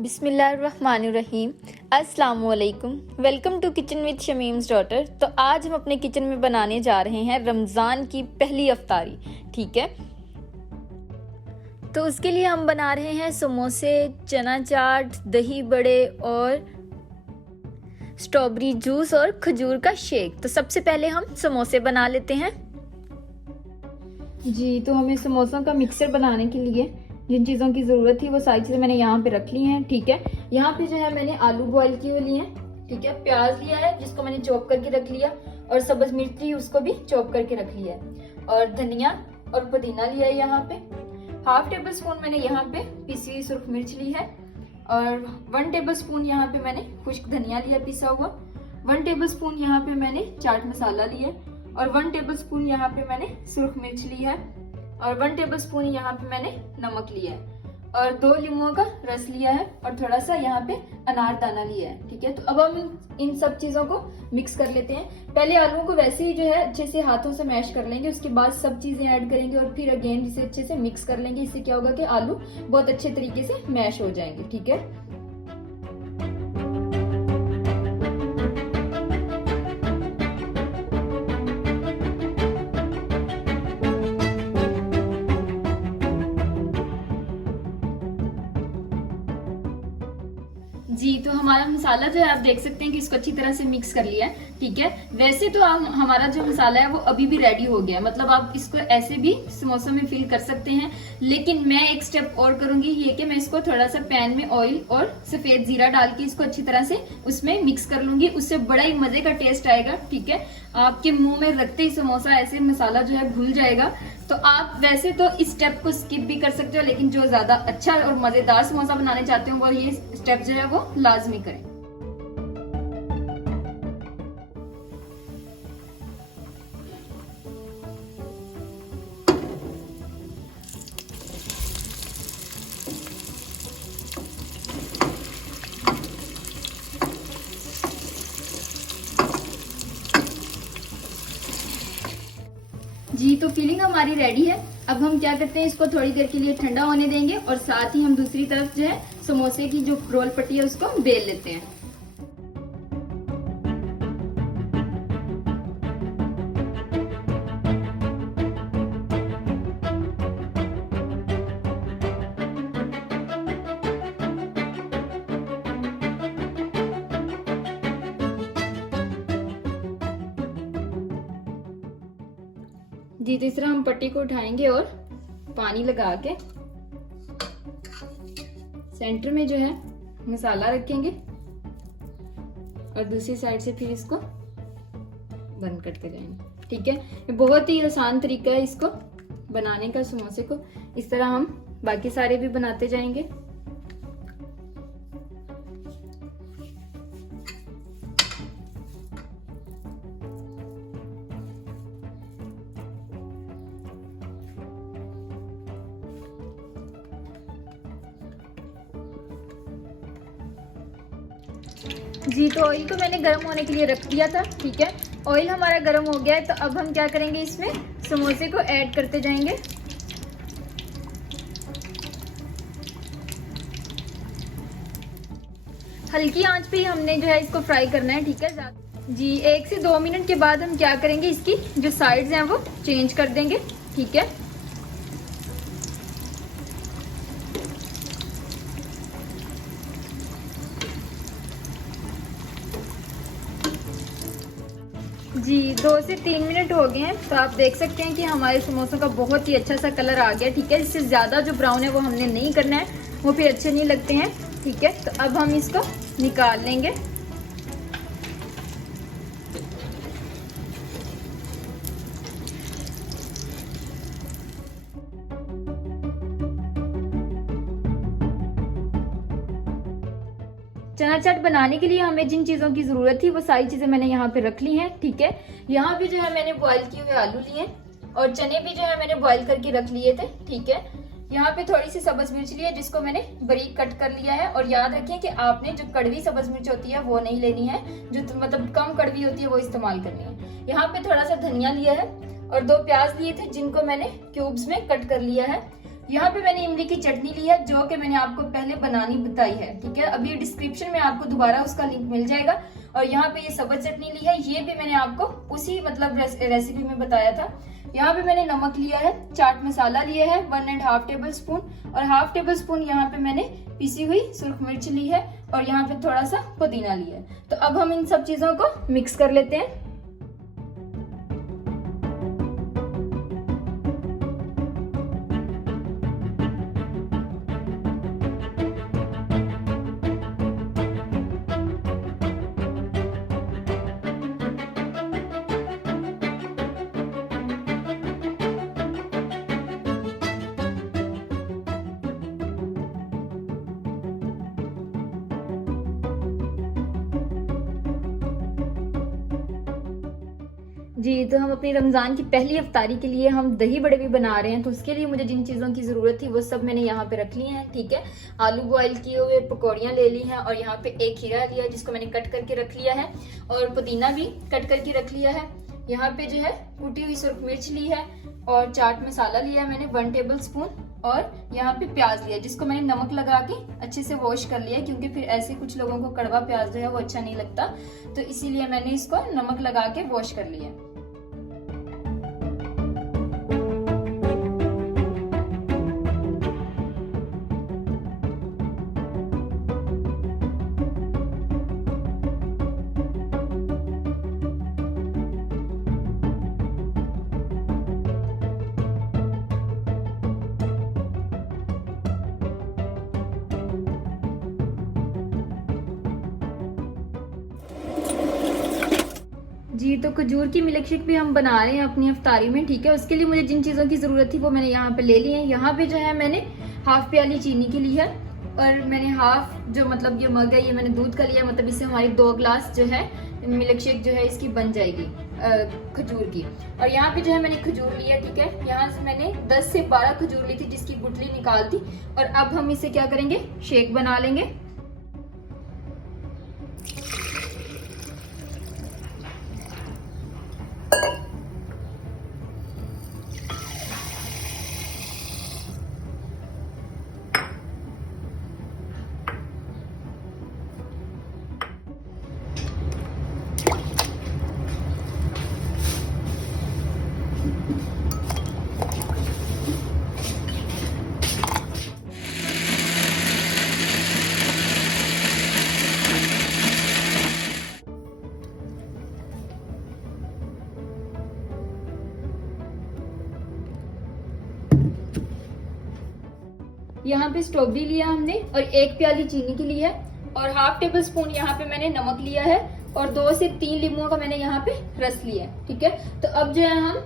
बिस्मिल्लाहिर्रहमानिर्रहीम। अस्सलाम वालेकुम। Welcome to kitchen with Shamim's daughter. तो आज हम अपने किचन में बनाने जा रहे हैं रमज़ान की पहली अफ्तारी। ठीक है, तो उसके लिए हम बना रहे हैं समोसे, चना चाट, दही बड़े और स्ट्रॉबेरी जूस और खजूर का शेक। तो सबसे पहले हम समोसे बना लेते हैं। जी, तो हमें समोसों का मिक्सर बनाने के लिए जिन चीज़ों की ज़रूरत थी वो सारी चीज़ें मैंने यहाँ पे रख ली हैं। ठीक है, यहाँ पे जो है मैंने आलू बॉईल किए हुए लिए हैं। ठीक है, प्याज लिया है जिसको मैंने चॉप करके रख लिया, और सब्ज मिर्च ली उसको भी चॉप करके रख लिया है, और धनिया और पुदीना लिया है। यहाँ पे 1/2 टेबल स्पून मैंने यहाँ पे पिसी हुई सुर्ख मिर्च ली है, और 1 टेबल स्पून यहाँ पे मैंने खुश्क धनिया लिया पिसा हुआ, 1 टेबल स्पून यहाँ पे मैंने चाट मसाला लिया, और 1 टेबल स्पून यहाँ पे मैंने सुर्ख मिर्च ली है, और 1 टेबल स्पून यहाँ पे मैंने नमक लिया है, और 2 लीमों का रस लिया है, और थोड़ा सा यहाँ पे अनारदाना लिया है। ठीक है, तो अब हम इन सब चीजों को मिक्स कर लेते हैं। पहले आलू को वैसे ही जो है अच्छे से हाथों से मैश कर लेंगे, उसके बाद सब चीजें ऐड करेंगे और फिर अगेन इसे अच्छे से मिक्स कर लेंगे। इससे क्या होगा कि आलू बहुत अच्छे तरीके से मैश हो जाएंगे। ठीक है, जी, तो हमारा मसाला जो है आप देख सकते हैं कि इसको अच्छी तरह से मिक्स कर लिया है। ठीक है, वैसे तो हमारा जो मसाला है वो अभी भी रेडी हो गया है, मतलब आप इसको ऐसे भी समोसों में फिल कर सकते हैं, लेकिन मैं एक स्टेप और करूंगी, ये कि मैं इसको थोड़ा सा पैन में ऑयल और सफेद जीरा डाल के इसको अच्छी तरह से उसमें मिक्स कर लूंगी। उससे बड़ा ही मजे का टेस्ट आएगा। ठीक है, आपके मुंह में रखते ही समोसा ऐसे मसाला जो है घुल जाएगा। तो आप वैसे तो इस स्टेप को स्किप भी कर सकते हो, लेकिन जो ज्यादा अच्छा और मजेदार समोसा बनाने चाहते हो वो ये स्टेप जो है वो लाजमी करें। जी, तो फिलिंग हमारी रेडी है। अब हम क्या करते हैं, इसको थोड़ी देर के लिए ठंडा होने देंगे, और साथ ही हम दूसरी तरफ जो है समोसे की जो रोल पट्टी है उसको बेल लेते हैं। जी, तो इस तरह हम पट्टी को उठाएंगे और पानी लगा के सेंटर में जो है मसाला रखेंगे, और दूसरी साइड से फिर इसको बंद करते जाएंगे। ठीक है, ये बहुत ही आसान तरीका है इसको बनाने का। समोसे को इस तरह हम बाकी सारे भी बनाते जाएंगे। जी, तो ऑयल को मैंने गर्म होने के लिए रख दिया था। ठीक है, ऑयल हमारा गर्म हो गया है, तो अब हम क्या करेंगे, इसमें समोसे को ऐड करते जाएंगे। हल्की आंच पे ही हमने जो है इसको फ्राई करना है। ठीक है जी, 1 से 2 मिनट के बाद हम क्या करेंगे, इसकी जो साइड्स हैं वो चेंज कर देंगे। ठीक है, जी, 2 से 3 मिनट हो गए हैं, तो आप देख सकते हैं कि हमारे समोसों का बहुत ही अच्छा सा कलर आ गया। ठीक है, इससे ज़्यादा जो ब्राउन है वो हमने नहीं करना है, वो फिर अच्छे नहीं लगते हैं। ठीक है, तो अब हम इसको निकाल लेंगे। चना चाट बनाने के लिए हमें जिन चीज़ों की ज़रूरत थी वो सारी चीज़ें मैंने यहाँ पे रख ली हैं। ठीक है, यहाँ पे जो है मैंने बॉईल किए हुए आलू लिए, और चने भी जो है मैंने बॉईल करके रख लिए थे। ठीक है, यहाँ पे थोड़ी सी सब्ज मिर्च ली है जिसको मैंने बारीक कट कर लिया है, और याद रखें कि आपने जो कड़वी सब्ज मिर्च होती है वो नहीं लेनी है, जो मतलब कम कड़वी होती है वो इस्तेमाल करनी है। यहाँ पे थोड़ा सा धनिया लिया है, और 2 प्याज लिए थे जिनको मैंने क्यूब्स में कट कर लिया है। यहाँ पे मैंने इमली की चटनी ली है, जो कि मैंने आपको पहले बनानी बताई है, ठीक है। अभी डिस्क्रिप्शन में आपको दोबारा उसका लिंक मिल जाएगा। और यहाँ पे ये सब्ज चटनी ली है, ये भी मैंने आपको उसी मतलब रेसिपी में बताया था। यहाँ पे मैंने नमक लिया है, चाट मसाला लिया है 1.5 टेबल स्पून, और 1/2 टेबल स्पून यहाँ पे मैंने पिसी हुई सुर्ख मिर्च ली है, और यहाँ पे थोड़ा सा पुदीना लिया है। तो अब हम इन सब चीजों को मिक्स कर लेते हैं। जी, तो हम अपनी रमज़ान की पहली इफ्तारी के लिए हम दही बड़े भी बना रहे हैं। तो उसके लिए मुझे जिन चीज़ों की ज़रूरत थी वो सब मैंने यहाँ पे रख ली हैं, ठीक है। आलू बॉयल किए हुए पकौड़ियाँ ले ली हैं, और यहाँ पे एक खीरा लिया है जिसको मैंने कट करके रख लिया है, और पुदीना भी कट करके रख लिया है। यहाँ पे जो है कुटी हुई सुर्ख मिर्च ली है, और चाट मसाला लिया है मैंने 1 टेबल स्पून, और यहाँ पे प्याज लिया जिसको मैंने नमक लगा के अच्छे से वॉश कर लिया, क्योंकि फिर ऐसे कुछ लोगों को कड़वा प्याज जो है वो अच्छा नहीं लगता, तो इसीलिए मैंने इसको नमक लगा के वॉश कर लिया। जी, तो खजूर की मिल्क शेक भी हम बना रहे हैं अपनी इफ्तारी में, ठीक है। उसके लिए मुझे जिन चीज़ों की ज़रूरत थी वो मैंने यहाँ पे ले ली है। यहाँ पे जो है मैंने 1/2 प्याली चीनी की ली है, और मैंने हाफ जो मतलब ये मग है ये मैंने दूध का लिया, मतलब इससे हमारी 2 गिलास जो है मिल्क शेक जो है इसकी बन जाएगी खजूर की। और यहाँ पे जो है मैंने खजूर लिया, ठीक है। यहाँ से मैंने 10 से 12 खजूर ली थी जिसकी गुठली निकाल दी, और अब हम इसे क्या करेंगे, शेक बना लेंगे। यहाँ पे स्ट्रॉबेरी लिया हमने, और 1 प्याली चीनी की ली है, और 1/2 टेबल स्पून यहाँ पे मैंने नमक लिया है, और 2 से 3 लींबुओं का मैंने यहाँ पे रस लिया है, ठीक है। तो अब जो है हम